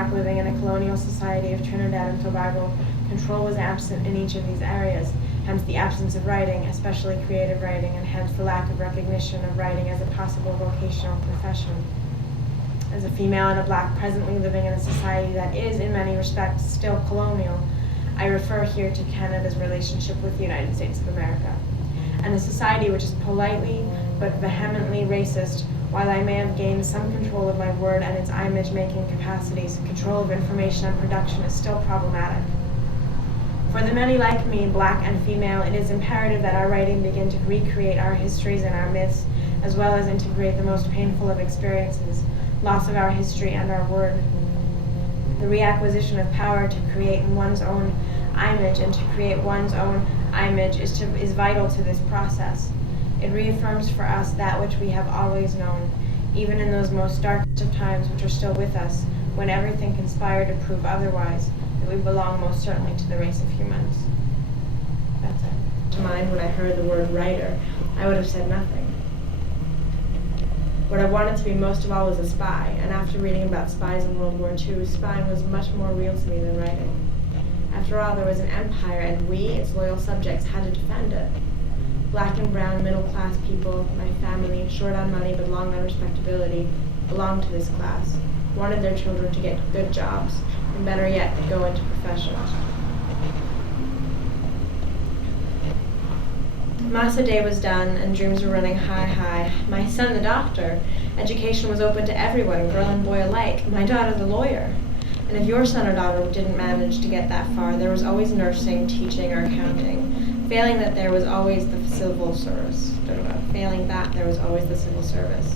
Black living in a colonial society of Trinidad and Tobago, control was absent in each of these areas, hence the absence of writing, especially creative writing, and hence the lack of recognition of writing as a possible vocational profession. As a female and a Black presently living in a society that is, in many respects, still colonial, I refer here to Canada's relationship with the United States of America, and a society which is politely but vehemently racist. While I may have gained some control of my word and its image-making capacities, control of information and production is still problematic. For the many like me, Black and female, it is imperative that our writing begin to recreate our histories and our myths, as well as integrate the most painful of experiences, loss of our history and our word. The reacquisition of power to create one's own image and to create one's own image is vital to this process. It reaffirms for us that which we have always known, even in those most darkest of times which are still with us, when everything conspired to prove otherwise, that we belong most certainly to the race of humans. That's it. To mind when I heard the word writer, I would have said nothing. What I wanted to be most of all was a spy, and after reading about spies in World War II, spying was much more real to me than writing. After all, there was an empire, and we, its loyal subjects, had to defend it. Black and brown middle-class people, my family, short on money but long on respectability, belonged to this class, wanted their children to get good jobs, and better yet, to go into professions. Massa Day was done, and dreams were running high. My son, the doctor. Education was open to everyone, girl and boy alike. My daughter, the lawyer. And if your son or daughter didn't manage to get that far, there was always nursing, teaching, or accounting. Failing that, there was always the civil service. Failing that, there was always the civil service.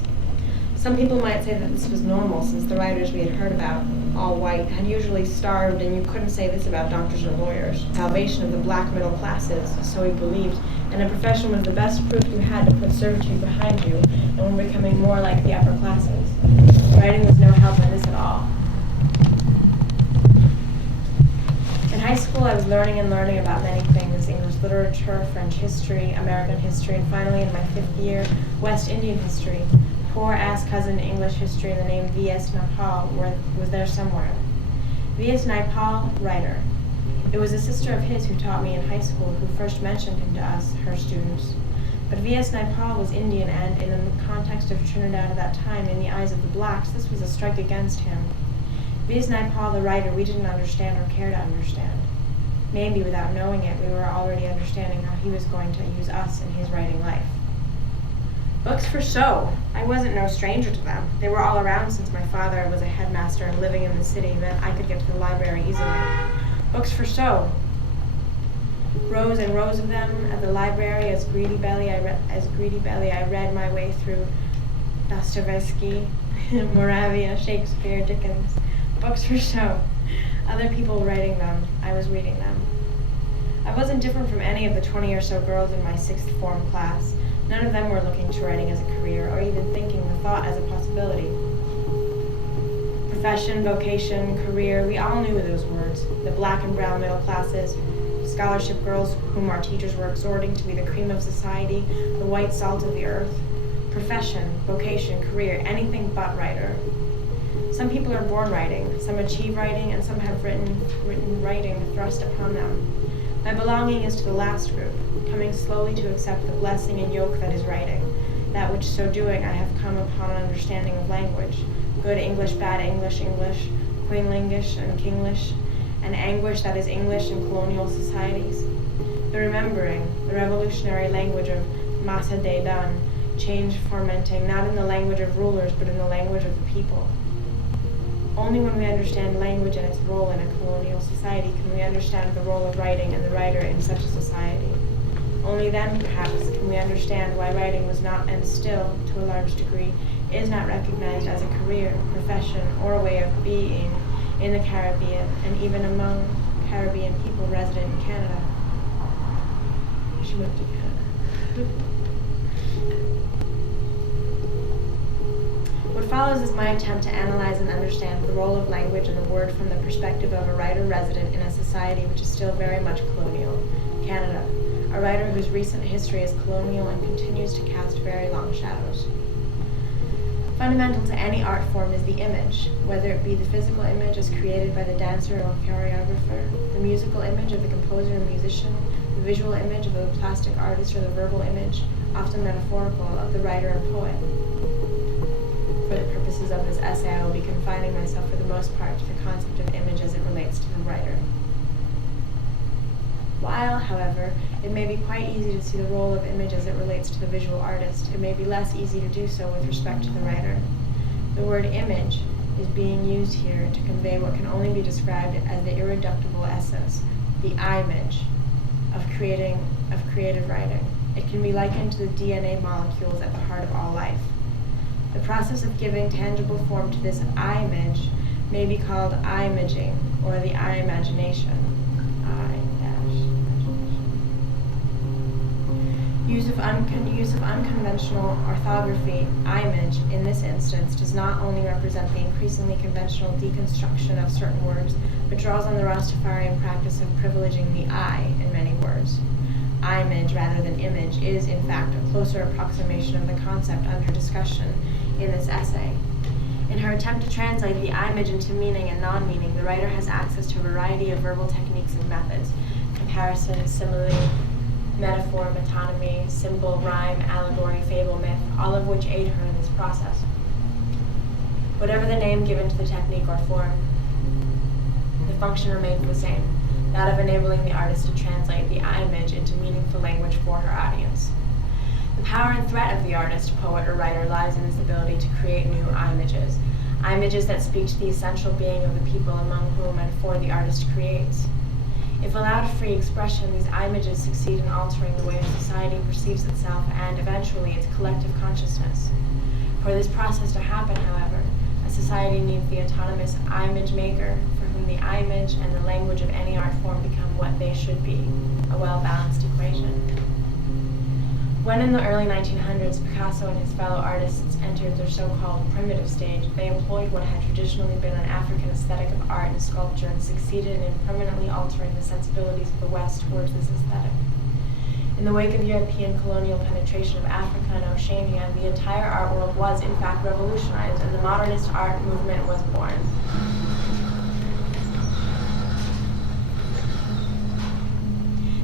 Some people might say that this was normal, since the writers we had heard about, all white, had usually starved, and you couldn't say this about doctors or lawyers. Salvation of the Black middle classes, so we believed, and a profession was the best proof you had to put servitude behind you, and were becoming more like the upper classes. Writing was no help in this at all. In high school, I was learning about many things: English literature, French history, American history, and finally, in my 5th year, West Indian history. Poor ass cousin English history, and the name V.S. Naipaul was there somewhere. V.S. Naipaul, writer. It was a sister of his who taught me in high school who first mentioned him to us, her students. But V.S. Naipaul was Indian, and in the context of Trinidad at that time, in the eyes of the Blacks, this was a strike against him. V.S. Naipaul, the writer, we didn't understand or care to understand. Maybe without knowing it, we were already understanding how he was going to use us in his writing life. Books for show. I wasn't no stranger to them. They were all around since my father was a headmaster and living in the city meant I could get to the library easily. Books for show. Rows and rows of them at the library. As greedy belly, I read my way through Dostoevsky, Moravia, Shakespeare, Dickens. Books for show. Other people writing them. I was reading them. I wasn't different from any of the 20 or so girls in my 6th form class. None of them were looking to writing as a career, or even thinking the thought as a possibility. Profession, vocation, career, we all knew those words. The Black and brown middle classes, scholarship girls whom our teachers were exhorting to be the cream of society, the white salt of the earth. Profession, vocation, career, anything but writer. Some people are born writing, some achieve writing, and some have written writing thrust upon them. My belonging is to the last group, coming slowly to accept the blessing and yoke that is writing, that which so doing I have come upon an understanding of language, good English, bad English, Queenlingish and Kinglish, and anguish that is English in colonial societies. The remembering, the revolutionary language of Massa Day done, change fomenting, not in the language of rulers, but in the language of the people. Only when we understand language and its role in a colonial society can we understand the role of writing and the writer in such a society. Only then, perhaps, can we understand why writing was not, and still, to a large degree, is not recognized as a career, profession, or a way of being in the Caribbean, and even among Caribbean people resident in Canada. She moved to Canada. What follows is my attempt to analyze and understand the role of language and the word from the perspective of a writer resident in a society which is still very much colonial, Canada, a writer whose recent history is colonial and continues to cast very long shadows. Fundamental to any art form is the image, whether it be the physical image as created by the dancer or choreographer, the musical image of the composer and musician, the visual image of the plastic artist, or the verbal image, often metaphorical, of the writer and poet. For the purposes of this essay, I will be confining myself for the most part to the concept of image as it relates to the writer. While, however, it may be quite easy to see the role of image as it relates to the visual artist, it may be less easy to do so with respect to the writer. The word image is being used here to convey what can only be described as the irreducible essence, the image, of creative writing. It can be likened to the DNA molecules at the heart of all life. The process of giving tangible form to this image may be called imaging, or the imagination. Use of unconventional orthography, image, in this instance, does not only represent the increasingly conventional deconstruction of certain words, but draws on the Rastafarian practice of privileging the I in many words. Image, rather than image, is, in fact, a closer approximation of the concept under discussion in this essay. In her attempt to translate the image into meaning and non-meaning, the writer has access to a variety of verbal techniques and methods: comparison, simile, metaphor, metonymy, symbol, rhyme, allegory, fable, myth, all of which aid her in this process. Whatever the name given to the technique or form, the function remains the same, that of enabling the artist to translate the image into meaningful language for her audience. The power and threat of the artist, poet, or writer lies in this ability to create new images, images that speak to the essential being of the people among whom and for the artist creates. If allowed free expression, these images succeed in altering the way society perceives itself and, eventually, its collective consciousness. For this process to happen, however, a society needs the autonomous image maker, for whom the image and the language of any art form become what they should be, a well-balanced equation. When in the early 1900s, Picasso and his fellow artists entered their so-called primitive stage, they employed what had traditionally been an African aesthetic of art and sculpture and succeeded in permanently altering the sensibilities of the West towards this aesthetic. In the wake of European colonial penetration of Africa and Oceania, the entire art world was, in fact, revolutionized, and the modernist art movement was born.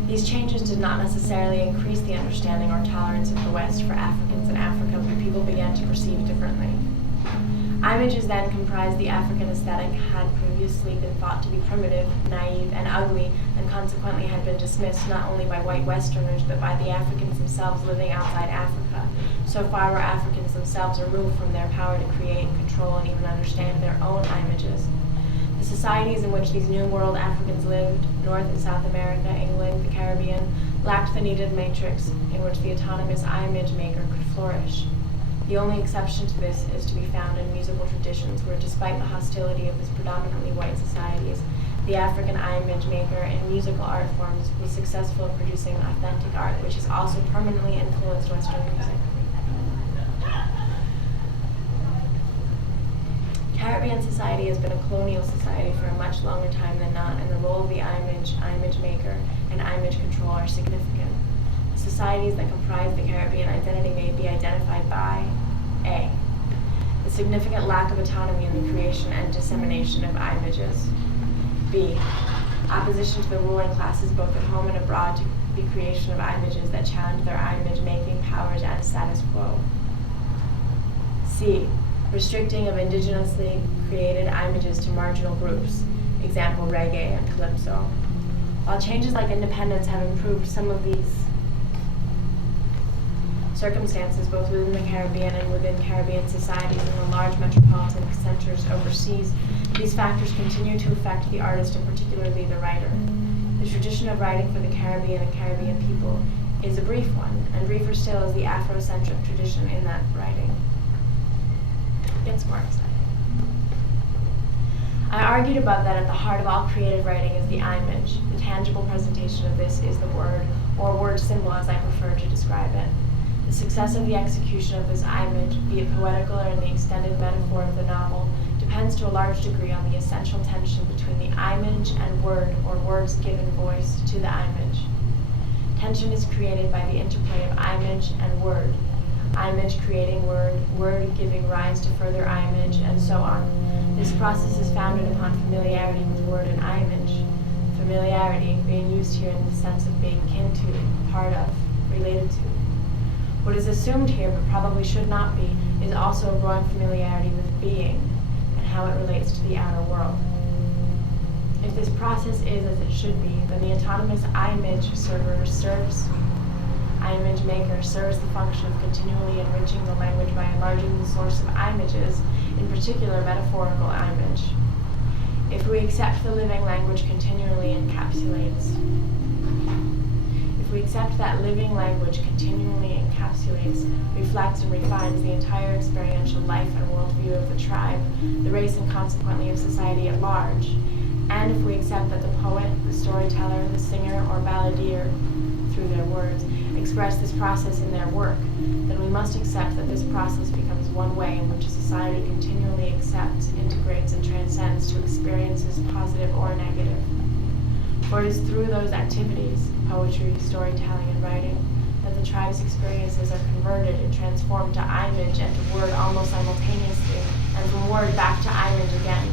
These changes did not necessarily increase the understanding or tolerance of the West for Africans in Africa, but people began to perceive differently. Images then comprised the African aesthetic had previously been thought to be primitive, naive, and ugly, and consequently had been dismissed not only by white Westerners, but by the Africans themselves living outside Africa. So far were Africans themselves removed from their power to create, control, and even understand their own images. The societies in which these New World Africans lived, North and South America, England, the Caribbean, lacked the needed matrix in which the autonomous image maker could flourish. The only exception to this is to be found in musical traditions where, despite the hostility of these predominantly white societies, the African image maker in musical art forms was successful in producing authentic art, which has also permanently influenced Western music. Caribbean society has been a colonial society for a much longer time than not, and the role of the image maker, and image control are significant. The societies that comprise the Caribbean identity may be identified by A. The significant lack of autonomy in the creation and dissemination of images. B. Opposition to the ruling classes both at home and abroad to the creation of images that challenge their image-making powers and status quo. C. Restricting of indigenously created images to marginal groups, example reggae and calypso. While changes like independence have improved some of these circumstances, both within the Caribbean and within Caribbean societies and the large metropolitan centers overseas, these factors continue to affect the artist and particularly the writer. The tradition of writing for the Caribbean and Caribbean people is a brief one, and briefer still is the Afrocentric tradition in that writing. Gets more exciting. I argued above that at the heart of all creative writing is the image. The tangible presentation of this is the word, or word symbol as I prefer to describe it. The success of the execution of this image, be it poetical or in the extended metaphor of the novel, depends to a large degree on the essential tension between the image and word, or words given voice to the image. Tension is created by the interplay of image and word. image creating word, word giving rise to further image, and so on. This process is founded upon familiarity with word and image. Familiarity being used here in the sense of being kin to, part of, related to. What is assumed here, but probably should not be, is also a growing familiarity with being and how it relates to the outer world. If this process is as it should be, then the autonomous image server serves, image maker serves the function of continually enriching the language by enlarging the source of images, in particular metaphorical image. If we accept the living language continually encapsulates, if we accept that living language continually encapsulates, reflects, and refines the entire experiential life and worldview of the tribe, the race, and consequently of society at large, and if we accept that the poet, the storyteller, the singer, or balladeer, through their words, express this process in their work, then we must accept that this process becomes one way in which a society continually accepts, integrates, and transcends to experiences positive or negative. For it is through those activities, poetry, storytelling, and writing, that the tribe's experiences are converted and transformed to image and to word almost simultaneously, and from word back to image again.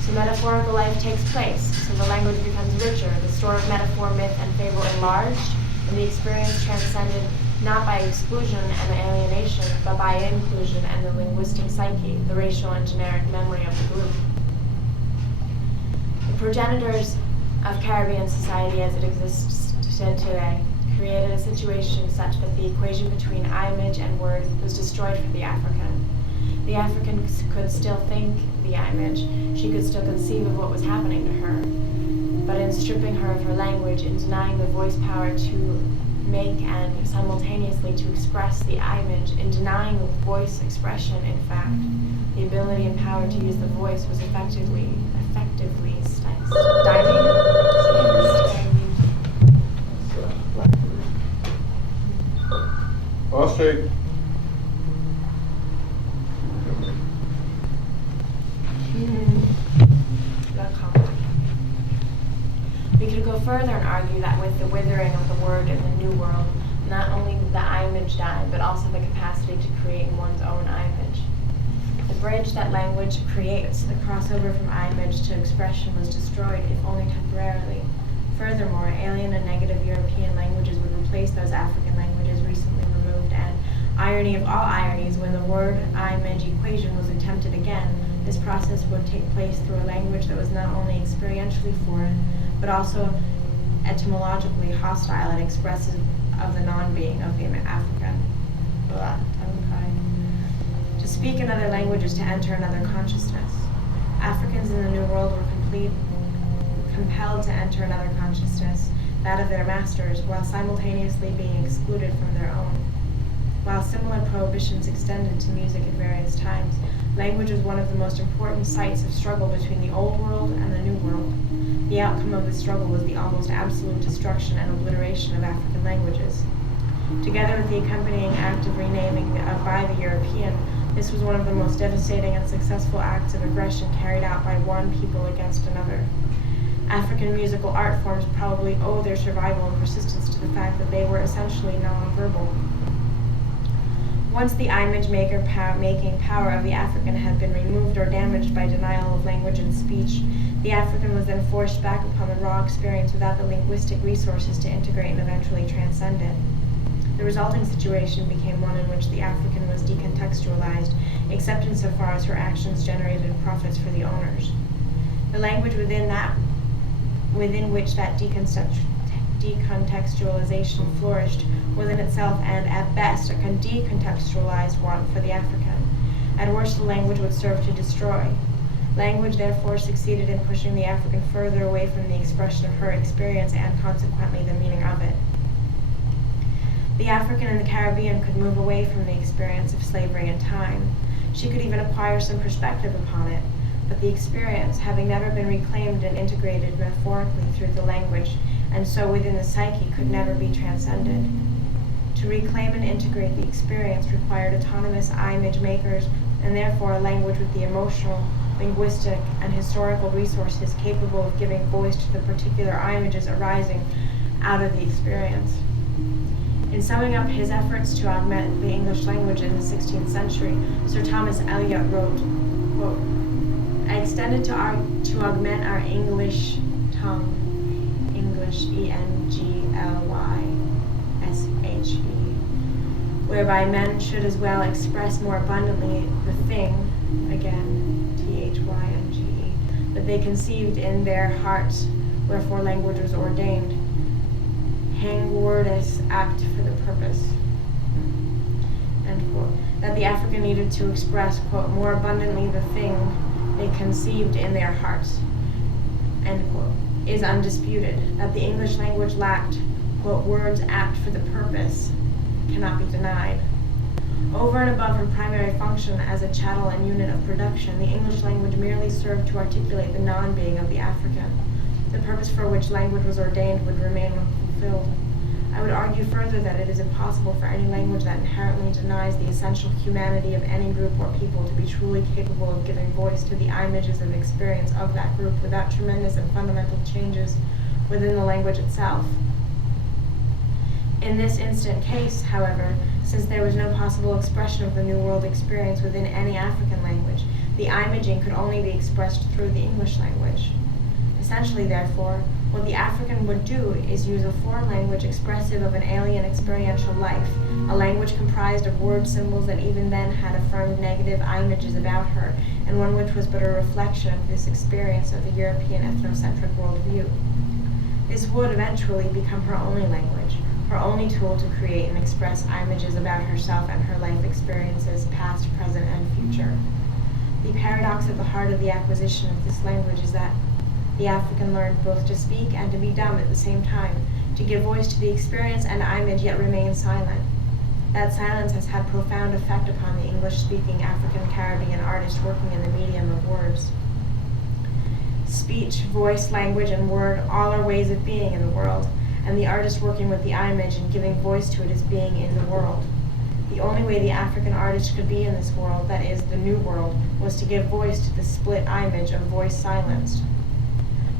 So metaphorical life takes place, so the language becomes richer, the store of metaphor, myth, and fable enlarged, and the experience transcended not by exclusion and alienation, but by inclusion and the linguistic psyche, the racial and generic memory of the group. The progenitors of Caribbean society as it exists today created a situation such that the equation between image and word was destroyed for the African. The African could still think the image, she could still conceive of what was happening to her, but in stripping her of her language, in denying the voice power to make and simultaneously to express the image, in denying voice expression, in fact, the ability and power to use the voice was effectively stymied. All straight. We could go further and argue that with the withering of the word in the New World, not only did the image die, but also the capacity to create one's own image. The bridge that language creates, the crossover from image to expression, was destroyed, if only temporarily. Furthermore, alien and negative European languages would replace those African languages recently removed, and, irony of all ironies, when the word-image equation was attempted again, this process would take place through a language that was not only experientially foreign, but also etymologically hostile and expressive of the non-being of the African. To speak another language is to enter another consciousness. Africans in the New World were compelled to enter another consciousness, that of their masters, while simultaneously being excluded from their own. While similar prohibitions extended to music at various times, language was one of the most important sites of struggle between the Old World and the New World. The outcome of this struggle was the almost absolute destruction and obliteration of African languages. Together with the accompanying act of renaming by the European, this was one of the most devastating and successful acts of aggression carried out by one people against another. African musical art forms probably owe their survival and persistence to the fact that they were essentially non-verbal. Once the image-making power of the African had been removed or damaged by denial of language and speech, the African was then forced back upon the raw experience without the linguistic resources to integrate and eventually transcend it. The resulting situation became one in which the African was decontextualized, except insofar as her actions generated profits for the owners. The language within which that decontextualization flourished was in itself and at best a decontextualized one for the African. At worst, the language would serve to destroy. Language therefore succeeded in pushing the African further away from the expression of her experience and consequently the meaning of it. The African in the Caribbean could move away from the experience of slavery in time. She could even acquire some perspective upon it, but the experience, having never been reclaimed and integrated metaphorically through the language, and so within the psyche, could never be transcended. To reclaim and integrate the experience required autonomous image makers, and therefore a language with the emotional, linguistic, and historical resources capable of giving voice to the particular images arising out of the experience. In summing up his efforts to augment the English language in the 16th century, Sir Thomas Elyot wrote, quote, "I extended to augment our English tongue, English, ENGLYSHE, whereby men should as well express more abundantly the thing," again, THYNGE, "that they conceived in their hearts, wherefore language was ordained, hang wordus apt for the purpose," end quote. That the African needed to express, quote, "more abundantly the thing they conceived in their hearts," end quote, is undisputed. That the English language lacked, quote, "words apt for the purpose," cannot be denied. Over and above her primary function as a chattel and unit of production, the English language merely served to articulate the non-being of the African. The purpose for which language was ordained would remain unfulfilled. I would argue further that it is impossible for any language that inherently denies the essential humanity of any group or people to be truly capable of giving voice to the images of experience of that group without tremendous and fundamental changes within the language itself. In this instant case, however, since there was no possible expression of the New World experience within any African language, the imaging could only be expressed through the English language. Essentially, therefore, what the African would do is use a foreign language expressive of an alien experiential life, a language comprised of word symbols that even then had affirmed negative images about her, and one which was but a reflection of this experience of the European ethnocentric worldview. This would eventually become her only language, her only tool to create and express images about herself and her life experiences, past, present, and future. The paradox at the heart of the acquisition of this language is that the African learned both to speak and to be dumb at the same time, to give voice to the experience and image yet remain silent. That silence has had profound effect upon the English-speaking African-Caribbean artist working in the medium of words. Speech, voice, language, and word all are ways of being in the world, and the artist working with the image and giving voice to it is being in the world. The only way the African artist could be in this world, that is, the New World, was to give voice to the split image of voice silenced.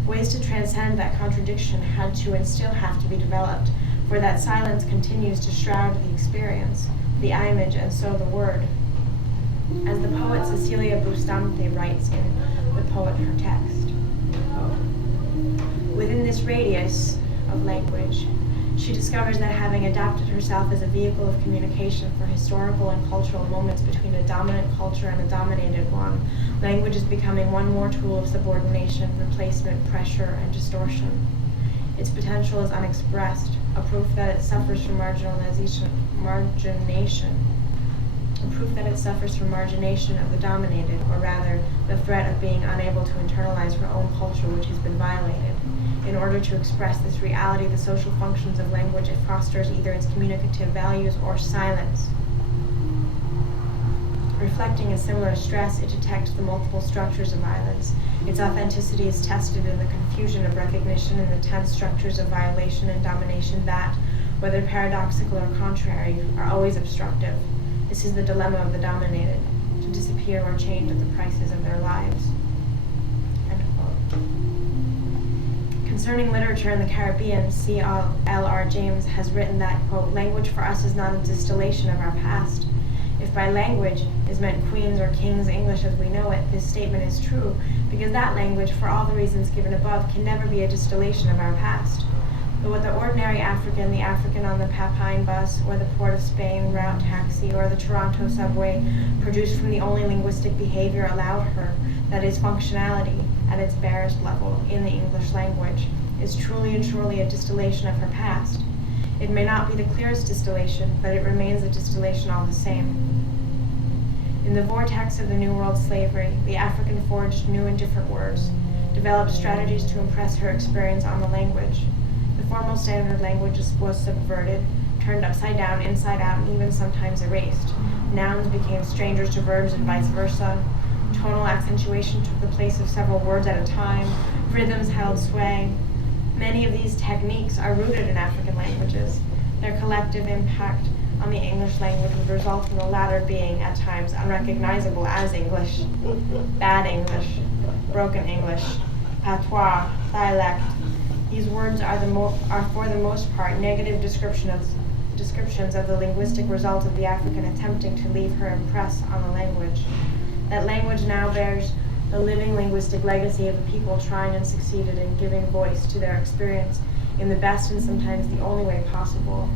Ways to transcend that contradiction had to and still have to be developed, for that silence continues to shroud the experience, the image, and so the word. As the poet Cecilia Bustamante writes in The Poet Her Text, quote, "Within this radius of language, she discovers that having adapted herself as a vehicle of communication for historical and cultural moments between a dominant culture and a dominated one, language is becoming one more tool of subordination, replacement, pressure, and distortion. Its potential is unexpressed, a proof that it suffers from margination, a proof that it suffers from margination of the dominated, or rather, the threat of being unable to internalize her own culture which has been violated. In order to express this reality, the social functions of language, it fosters either its communicative values or silence. Reflecting a similar stress, it detects the multiple structures of violence. Its authenticity is tested in the confusion of recognition and the tense structures of violation and domination that, whether paradoxical or contrary, are always obstructive. This is the dilemma of the dominated, to disappear or change at the prices of their lives." End quote. Concerning literature in the Caribbean, C.L.R. James has written that, quote, "Language for us is not a distillation of our past. If by language is meant Queen's or King's English as we know it, this statement is true, because that language, for all the reasons given above, can never be a distillation of our past. But what the ordinary African, the African on the Papine bus, or the Port of Spain route taxi, or the Toronto subway, produced from the only linguistic behavior allowed her, that is functionality, at its barest level, in the English language, is truly and surely a distillation of her past. It may not be the clearest distillation, but it remains a distillation all the same. In the vortex of the New World slavery, the African forged new and different words, developed strategies to impress her experience on the language. The formal standard language was subverted, turned upside down, inside out, and even sometimes erased. Nouns became strangers to verbs and vice versa. Tonal accentuation took the place of several words at a time. Rhythms held sway. Many of these techniques are rooted in African languages. Their collective impact on the English language would result in the latter being, at times, unrecognizable as English. Bad English, broken English, patois, dialect. These words are for the most part negative descriptions descriptions of the linguistic result of the African attempting to leave her impress on the language. That language now bears the living linguistic legacy of a people trying and succeeded in giving voice to their experience in the best and sometimes the only way possible.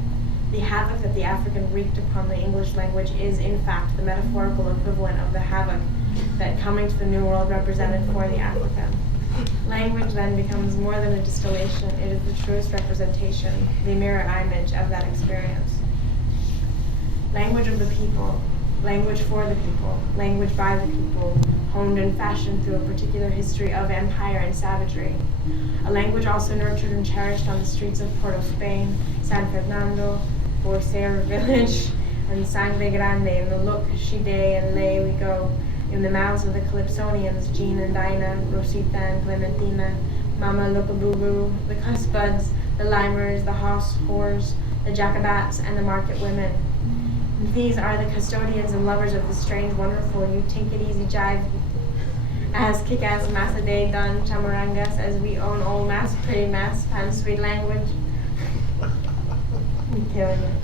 The havoc that the African wreaked upon the English language is, in fact, the metaphorical equivalent of the havoc that coming to the New World represented for the African. Language then becomes more than a distillation, it is the truest representation, the mirror image of that experience. Language of the people, language for the people, language by the people, honed and fashioned through a particular history of empire and savagery. A language also nurtured and cherished on the streets of Port of Spain, San Fernando, Borcer village, and Sangre Grande, in the look, she, they, and lay we go, in the mouths of the Calypsonians, Jean and Dinah, Rosita and Clementina, Mama Lookabooboo, the Cusbuds, the Limers, the Hoss whores, the Jacobats, and the market women. These are the custodians and lovers of the strange, wonderful, you take it easy jive, as kick-ass massa day done chamarangas, as we own old mass, pretty mass, pan sweet language. I'm killing it.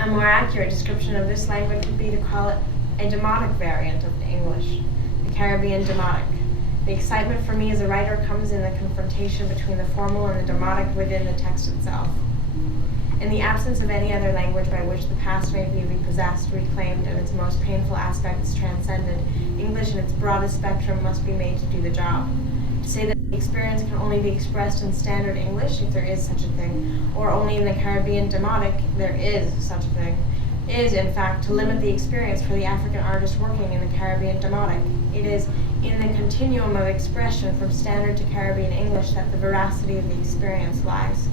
A more accurate description of this language would be to call it a demotic variant of the English, the Caribbean demotic. The excitement for me as a writer comes in the confrontation between the formal and the demotic within the text itself. In the absence of any other language by which the past may be repossessed, reclaimed, and its most painful aspects transcended, English in its broadest spectrum must be made to do the job. To say that the experience can only be expressed in standard English, if there is such a thing, or only in the Caribbean demotic, there is such a thing, is, in fact, to limit the experience for the African artist working in the Caribbean demotic. It is in the continuum of expression from standard to Caribbean English that the veracity of the experience lies.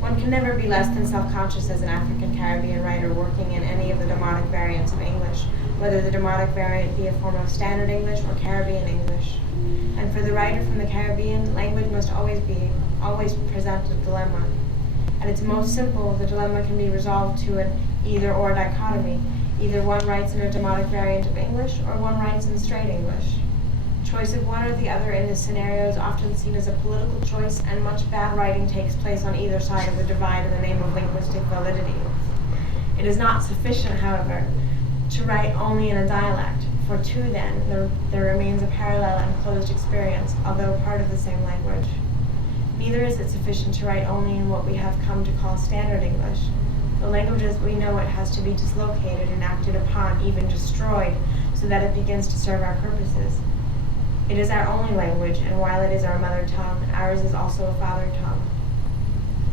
One can never be less than self-conscious as an African Caribbean writer working in any of the demotic variants of English, whether the demotic variant be a form of standard English or Caribbean English. And for the writer from the Caribbean, language must always present a dilemma. At its most simple, the dilemma can be resolved to an either-or dichotomy. Either one writes in a demotic variant of English, or one writes in straight English. Choice of one or the other in this scenario is often seen as a political choice, and much bad writing takes place on either side of the divide in the name of linguistic validity. It is not sufficient, however, to write only in a dialect, for to then there remains a parallel and closed experience, although part of the same language. Neither is it sufficient to write only in what we have come to call standard English. The language as we know it has to be dislocated and acted upon, even destroyed, so that it begins to serve our purposes. It is our only language, and while it is our mother tongue, ours is also a father tongue.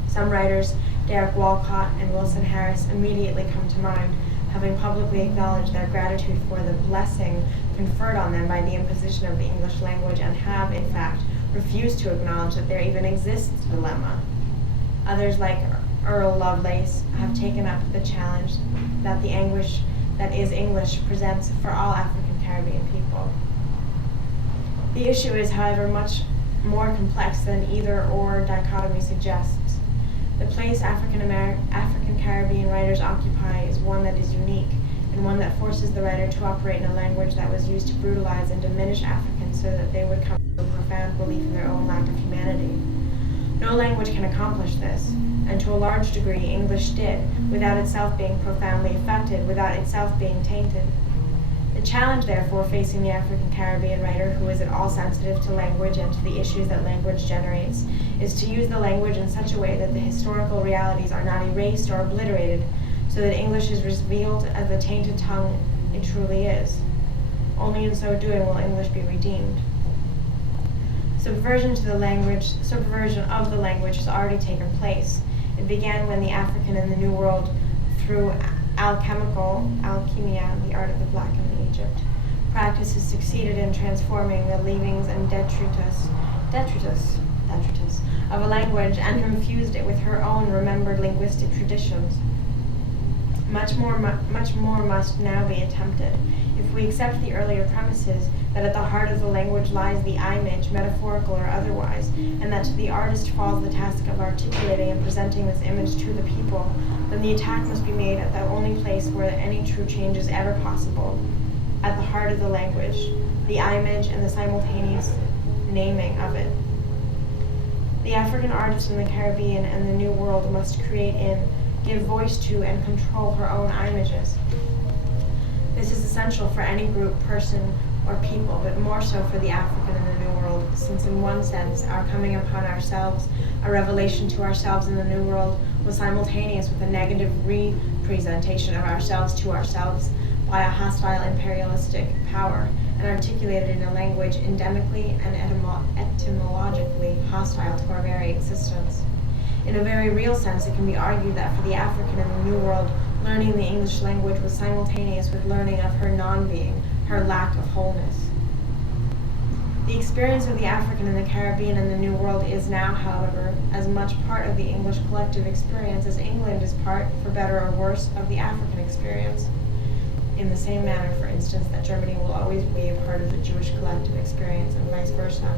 Some writers, Derek Walcott and Wilson Harris, immediately come to mind, having publicly acknowledged their gratitude for the blessing conferred on them by the imposition of the English language, and have, in fact, refused to acknowledge that there even exists a dilemma. Others, like Earl Lovelace, have taken up the challenge that the anguish that is English presents for all African Caribbean people. The issue is, however, much more complex than either-or dichotomy suggests. The place African Caribbean writers occupy is one that is unique, and one that forces the writer to operate in a language that was used to brutalize and diminish Africans so that they would come to a profound belief in their own lack of humanity. No language can accomplish this, and to a large degree English did, without itself being profoundly affected, without itself being tainted. The challenge, therefore, facing the African Caribbean writer who is at all sensitive to language and to the issues that language generates, is to use the language in such a way that the historical realities are not erased or obliterated, so that English is revealed as the tainted tongue it truly is. Only in so doing will English be redeemed. Subversion of the language has already taken place. It began when the African in the New World, through alchemia, the art of the black in Egypt, practice has succeeded in transforming the leavings and detritus of a language and infused it with her own remembered linguistic traditions. Much more must now be attempted. If we accept the earlier premises that at the heart of the language lies the image, metaphorical or otherwise, and that to the artist falls the task of articulating and presenting this image to the people, then the attack must be made at the only place where any true change is ever possible, at the heart of the language, the image and the simultaneous naming of it. The African artist in the Caribbean and the New World must create in, give voice to, and control her own images. This is essential for any group, person, or people, but more so for the African in the New World, since in one sense, our coming upon ourselves, a revelation to ourselves in the New World, was simultaneous with a negative representation of ourselves to ourselves by a hostile imperialistic power, and articulated in a language endemically and etymologically hostile to our very existence. In a very real sense, it can be argued that for the African in the New World, learning the English language was simultaneous with learning of her non-being, her lack of wholeness. The experience of the African in the Caribbean and the New World is now, however, as much part of the English collective experience as England is part, for better or worse, of the African experience. In the same manner, for instance, that Germany will always be a part of the Jewish collective experience and vice versa.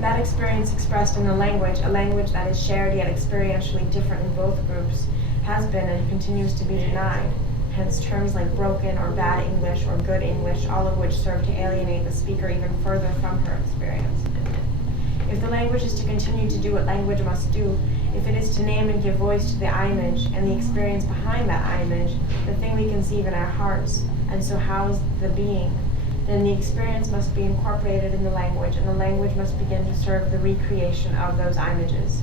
That experience expressed in the language, a language that is shared yet experientially different in both groups, has been and continues to be denied. Hence terms like broken or bad English or good English, all of which serve to alienate the speaker even further from her experience. If the language is to continue to do what language must do, if it is to name and give voice to the image and the experience behind that image, the thing we conceive in our hearts, and so house the being, then the experience must be incorporated in the language, and the language must begin to serve the recreation of those images.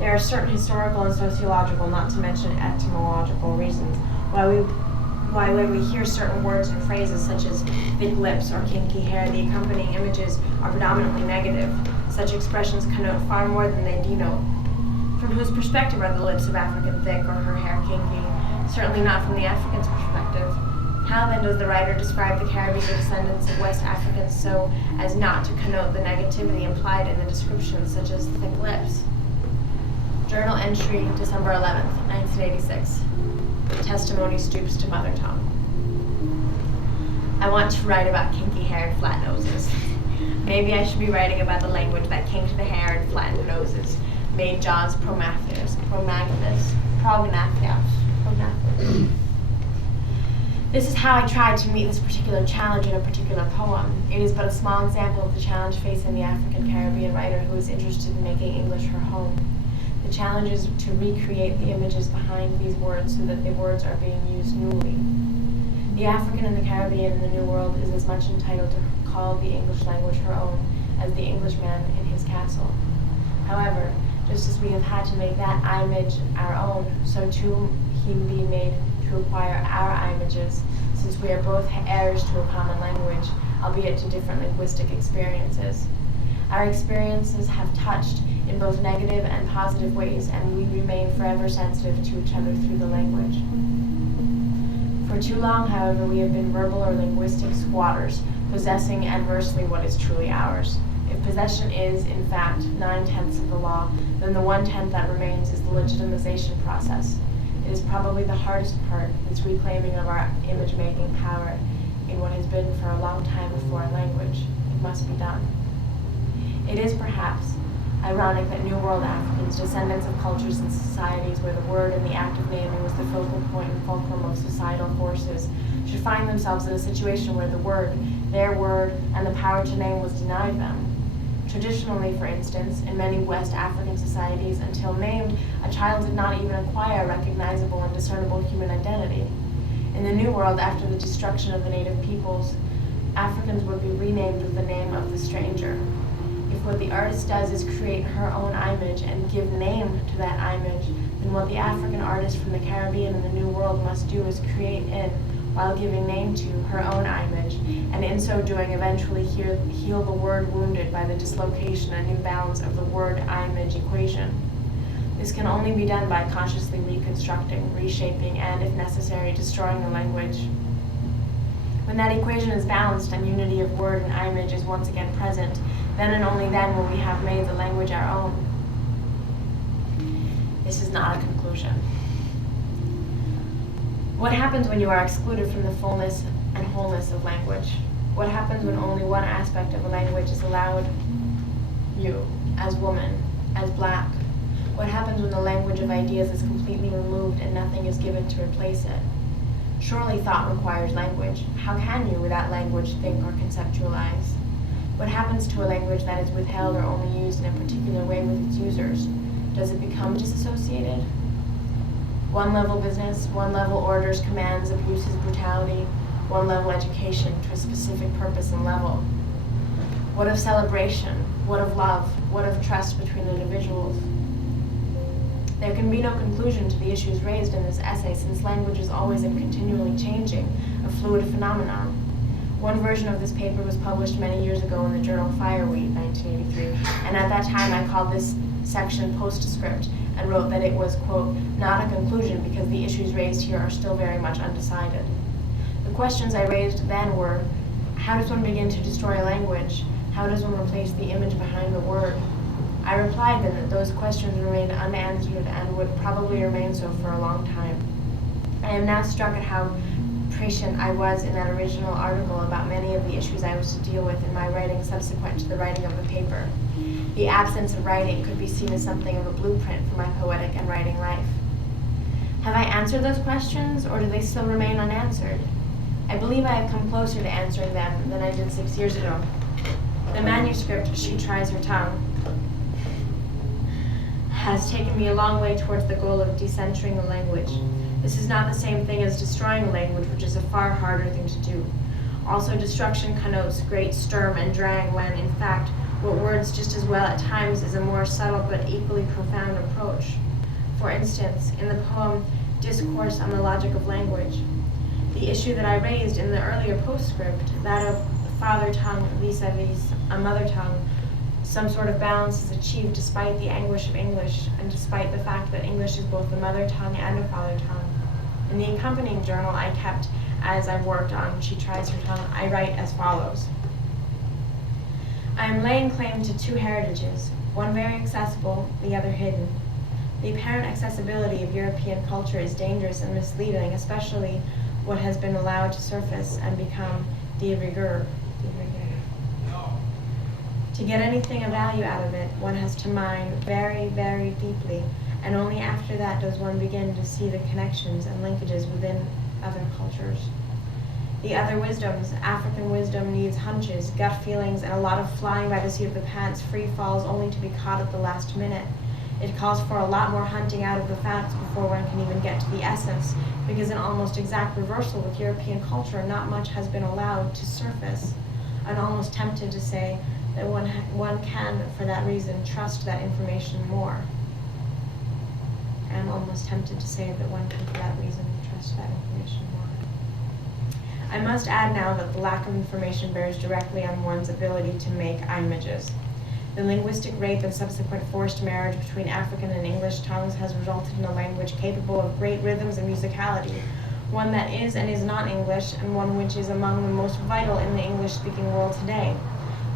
There are certain historical and sociological, not to mention etymological, reasons why when we hear certain words and phrases such as thick lips or kinky hair, the accompanying images are predominantly negative. Such expressions connote far more than they denote. From whose perspective are the lips of African thick or her hair kinky? Certainly not from the African's perspective. How then does the writer describe the Caribbean descendants of West Africans so as not to connote the negativity implied in the description, such as thick lips? Journal entry, December 11th, 1986. Testimony stoops to mother tongue. I want to write about kinky-haired flat noses. Maybe I should be writing about the language that kinked the hair and flattened noses, made jaws prognathous. This is how I tried to meet this particular challenge in a particular poem. It is but a small example of the challenge facing the African Caribbean writer who is interested in making English her home. The challenge is to recreate the images behind these words so that the words are being used newly. The African in the Caribbean and the New World is as much entitled to call the English language her own as the Englishman in his castle. However, just as we have had to make that image our own, so too he be made to acquire our images, since we are both heirs to a common language, albeit to different linguistic experiences. Our experiences have touched in both negative and positive ways, and we remain forever sensitive to each other through the language. For too long, however, we have been verbal or linguistic squatters, possessing adversely what is truly ours. If possession is, in fact, 9/10 of the law, then the 1/10 that remains is the legitimization process. It is probably the hardest part, this reclaiming of our image-making power in what has been for a long time a foreign language. It must be done. It is, perhaps, ironic that New World Africans, descendants of cultures and societies where the word and the act of naming was the focal point and fulcrum of societal forces, should find themselves in a situation where the word, their word, and the power to name was denied them. Traditionally, for instance, in many West African societies, until named, a child did not even acquire recognizable and discernible human identity. In the New World, after the destruction of the native peoples, Africans would be renamed with the name of the stranger. If what the artist does is create her own image and give name to that image, then what the African artist from the Caribbean and the New World must do is create in, while giving name to, her own image, and in so doing eventually heal the word wounded by the dislocation and new balance of the word-image equation. This can only be done by consciously reconstructing, reshaping, and, if necessary, destroying the language. When that equation is balanced and unity of word and image is once again present, then and only then will we have made the language our own. This is not a conclusion. What happens when you are excluded from the fullness and wholeness of language? What happens when only one aspect of a language is allowed you, as woman, as black? What happens when the language of ideas is completely removed and nothing is given to replace it? Surely thought requires language. How can you, without language, think or conceptualize? What happens to a language that is withheld or only used in a particular way with its users? Does it become disassociated? One-level business, one-level orders, commands, abuses, brutality, one-level education to a specific purpose and level. What of celebration? What of love? What of trust between individuals? There can be no conclusion to the issues raised in this essay, since language is always and continually changing, a fluid phenomenon. One version of this paper was published many years ago in the journal Fireweed, 1983, and at that time I called this section postscript and wrote that it was, quote, not a conclusion because the issues raised here are still very much undecided. The questions I raised then were, how does one begin to destroy a language? How does one replace the image behind the word? I replied then that those questions remained unanswered and would probably remain so for a long time. I am now struck at how prescient I was in that original article about many of the issues I was to deal with in my writing subsequent to the writing of the paper. The absence of writing could be seen as something of a blueprint for my poetic and writing life. Have I answered those questions, or do they still remain unanswered? I believe I have come closer to answering them than I did 6 years ago. The manuscript, She Tries Her Tongue, has taken me a long way towards the goal of decentering the language. This is not the same thing as destroying a language, which is a far harder thing to do. Also, destruction connotes great sturm and drang when, in fact, what words just as well at times is a more subtle but equally profound approach. For instance, in the poem Discourse on the Logic of Language, the issue that I raised in the earlier postscript, that of father tongue vis-a-vis a mother tongue, some sort of balance is achieved despite the anguish of English and despite the fact that English is both a mother tongue and a father tongue. In the accompanying journal I kept as I worked on She Tries Her Tongue, I write as follows. I am laying claim to two heritages, one very accessible, the other hidden. The apparent accessibility of European culture is dangerous and misleading, especially what has been allowed to surface and become de rigueur. To get anything of value out of it, one has to mine very, very deeply, and only after that does one begin to see the connections and linkages within other cultures. The other wisdoms, African wisdom, needs hunches, gut feelings, and a lot of flying by the seat of the pants, free falls only to be caught at the last minute. It calls for a lot more hunting out of the facts before one can even get to the essence, because in almost exact reversal with European culture, not much has been allowed to surface. I'm almost tempted to say that one can, for that reason, trust that information more. I'm almost tempted to say that one can, for that reason, trust that information more. I must add now that the lack of information bears directly on one's ability to make images. The linguistic rape and subsequent forced marriage between African and English tongues has resulted in a language capable of great rhythms and musicality, one that is and is not English, and one which is among the most vital in the English-speaking world today.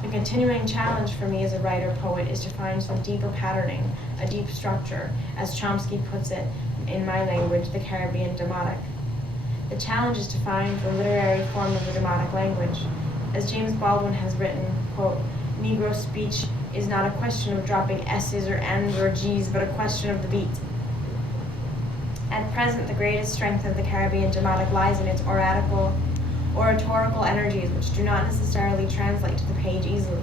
The continuing challenge for me as a writer-poet is to find some deeper patterning, a deep structure, as Chomsky puts it in my language, the Caribbean Demotic. The challenge is to find the literary form of the Demotic language. As James Baldwin has written, quote, Negro speech is not a question of dropping S's or N's or G's, but a question of the beat. At present, the greatest strength of the Caribbean Demotic lies in its oratorical energies, which do not necessarily translate to the page easily.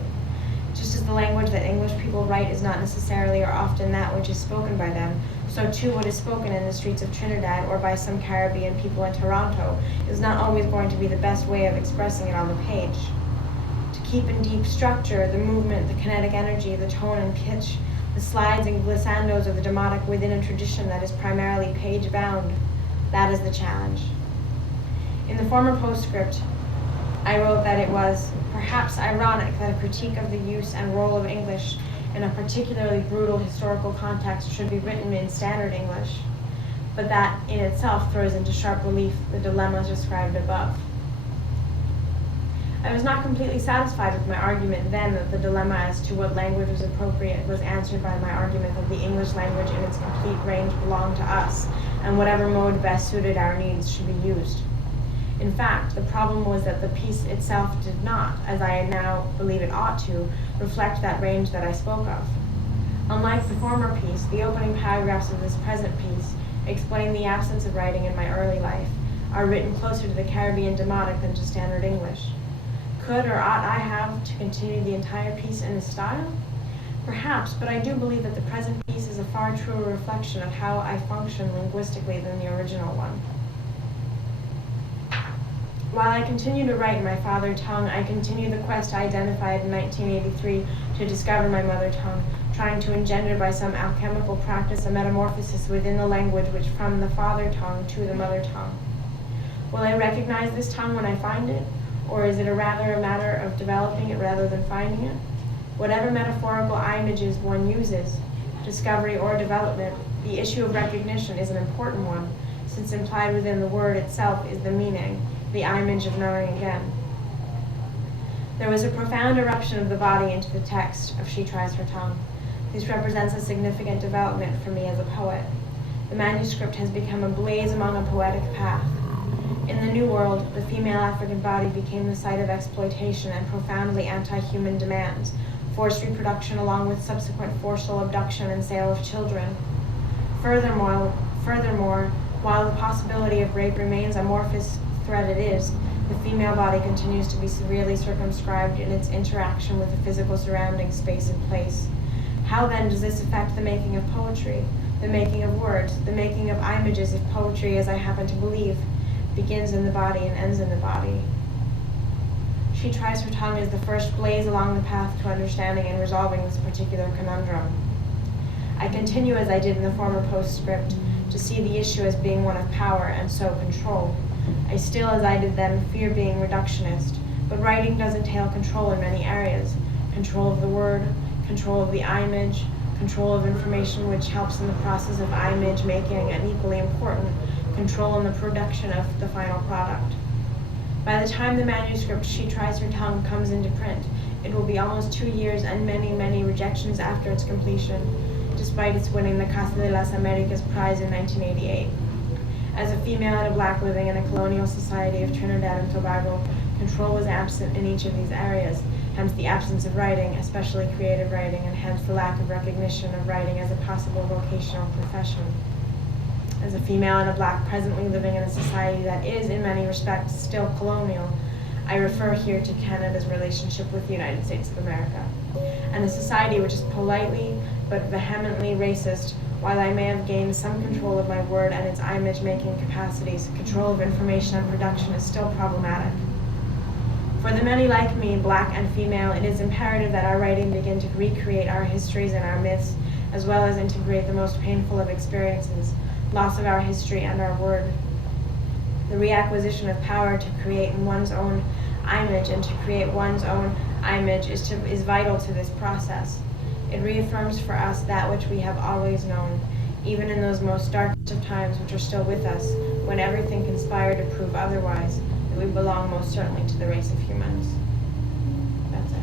Just as the language that English people write is not necessarily or often that which is spoken by them, so too what is spoken in the streets of Trinidad or by some Caribbean people in Toronto is not always going to be the best way of expressing it on the page. To keep in deep structure, the movement, the kinetic energy, the tone and pitch, the slides and glissandos of the Demotic within a tradition that is primarily page-bound, that is the challenge. In the former postscript, I wrote that it was perhaps ironic that a critique of the use and role of English in a particularly brutal historical context should be written in standard English, but that in itself throws into sharp relief the dilemmas described above. I was not completely satisfied with my argument then that the dilemma as to what language was appropriate was answered by my argument that the English language in its complete range belonged to us, and whatever mode best suited our needs should be used. In fact, the problem was that the piece itself did not, as I now believe it ought to, reflect that range that I spoke of. Unlike the former piece, the opening paragraphs of this present piece explain the absence of writing in my early life, are written closer to the Caribbean Demotic than to standard English. Could or ought I have to continue the entire piece in this style? Perhaps, but I do believe that the present piece is a far truer reflection of how I function linguistically than the original one. While I continue to write in my father tongue, I continue the quest I identified in 1983 to discover my mother tongue, trying to engender by some alchemical practice a metamorphosis within the language which from the father tongue to the mother tongue. Will I recognize this tongue when I find it, or is it rather a matter of developing it rather than finding it? Whatever metaphorical images one uses, discovery or development, the issue of recognition is an important one, since implied within the word itself is the meaning, the image of knowing again. There was a profound eruption of the body into the text of She Tries Her Tongue. This represents a significant development for me as a poet. The manuscript has become a blaze among a poetic path. In the New World, the female African body became the site of exploitation and profoundly anti-human demands, forced reproduction along with subsequent forceful abduction and sale of children. Furthermore, while the possibility of rape remains amorphous threat it is, the female body continues to be severely circumscribed in its interaction with the physical surrounding space and place. How then does this affect the making of poetry, the making of words, the making of images if poetry, as I happen to believe, begins in the body and ends in the body? She Tries Her Tongue is the first blaze along the path to understanding and resolving this particular conundrum. I continue, as I did in the former postscript, to see the issue as being one of power and so control. I still, as I did then, fear being reductionist, but writing does entail control in many areas. Control of the word, control of the image, control of information which helps in the process of image making, and equally important, control in the production of the final product. By the time the manuscript She Tries Her Tongue comes into print, it will be almost 2 years and many, many rejections after its completion, despite its winning the Casa de las Americas Prize in 1988. As a female and a black living in a colonial society of Trinidad and Tobago, control was absent in each of these areas, hence the absence of writing, especially creative writing, and hence the lack of recognition of writing as a possible vocational profession. As a female and a black presently living in a society that is, in many respects, still colonial, I refer here to Canada's relationship with the United States of America, and a society which is politely but vehemently racist. While I may have gained some control of my word and its image-making capacities, control of information and production is still problematic. For the many like me, black and female, it is imperative that our writing begin to recreate our histories and our myths, as well as integrate the most painful of experiences, loss of our history and our word. The reacquisition of power to create in one's own image and to create one's own image is vital to this process. It reaffirms for us that which we have always known, even in those most darkest of times which are still with us, when everything conspired to prove otherwise, that we belong most certainly to the race of humans. That's it.